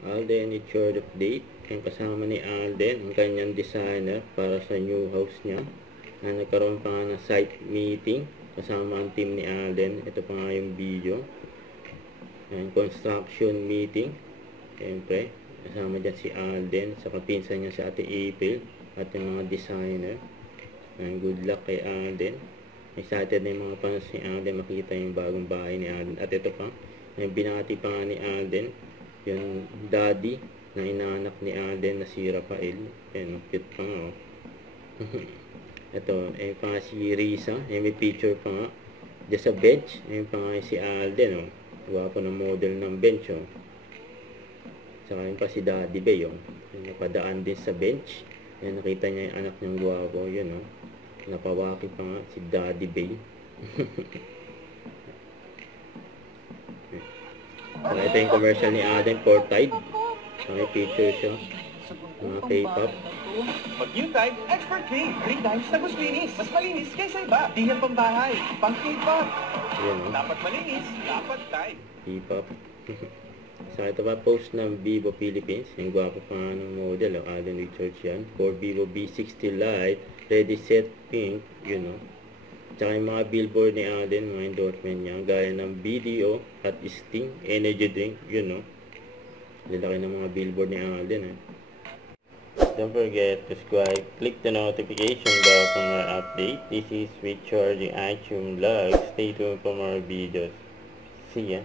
Alden, it's your update. Yung kasama ni Alden, ang kanyang designer para sa new house niya. Nagkaroon pa nga ng site meeting kasama ang team ni Alden. Ito pa nga yung video. Construction meeting. Siyempre, kasama dyan si Alden, sa kapinsan niya si Ate April at yung mga designer. Good luck kay Alden. Excited na yung mga fans ni Alden makita yung bagong bahay ni Alden. At ito pa, yung binati pa nga ni Alden, yung daddy na inaanak ni Alden na si Rafael. Yan, cute pa nga, oh. Ito, ayun pa nga si Risa. Ayun, may picture pa nga dyan sa bench. Ayun pa nga si Alden, oh. Gwapo ng model ng bench, oh. Saka yun pa si Daddy Bay, oh. Ayun, napadaan din sa bench. Ayun, nakita niya yung anak niyang gwapo. Yun, oh. Napawaki pa nga si Daddy Bay. Saka ito yung commercial ni Alden for Tide. May picture siya. Mga K-pop. Pag new Tide, expert clean. 3 times na mas linis. Mas malinis kaysa iba. Di yan pambahay. Pang K-pop. Dapat malinis. Dapat Tide. K-pop. Saka ito pa post ng Vivo Philippines. Yung gwapo pa nga ng model. Alden Richards yan. For Vivo V60 Lite. Ready set pink. You know. Tsaka yung mga billboard ni Alden, mga endorsement niya, gaya ng BDO at Sting, energy drink, you know. Lalaki ng mga billboard ni Alden, eh. Don't forget to subscribe, click the notification bell for more update. This is Richard, the iTunes Vlog. Stay tuned for more videos. See ya.